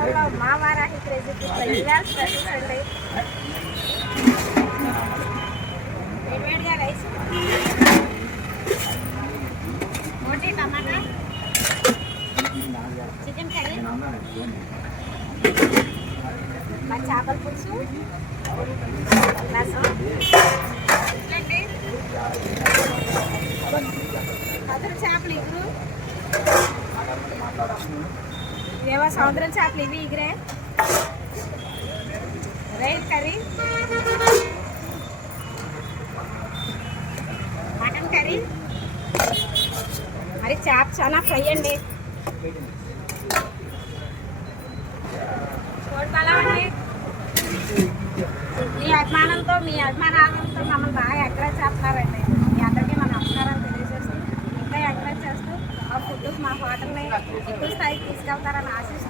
ఛానల్లో మా వారాహి క్రేజీ ఫుడ్లో ఇవాళ స్పెషల్స్ అండి. వేడివేడిగా రైస్, రోటీ, టమాటా, చికెన్ కర్రీ, మా చేపల పులుసు, రసం, ఇట్లాంటి అదరు చేపలు ఇగురు, ఇవేమో సముద్రం చేపలు, ఇవి ఇగురే, రైస్ కర్రీ, మటన్ కర్రీ, మరి చేప చాలా ఫ్రై అండి. చూడపాలండి మీ అభిమానంతో, మీ అభిమానాలతో మమ్మల్ని బాగా ఎంకరేజ్ చేస్తున్నారండి. మీ అందరికీ మన నమస్కారాలు తెలియజేస్తూ ఇంకా ఎంకరేజ్ చేస్తూ మా ఫుడ్, మా హోటల్ని ఎక్కువ స్థాయికి తీసుకెళ్తారని ఆశిస్తున్నాను.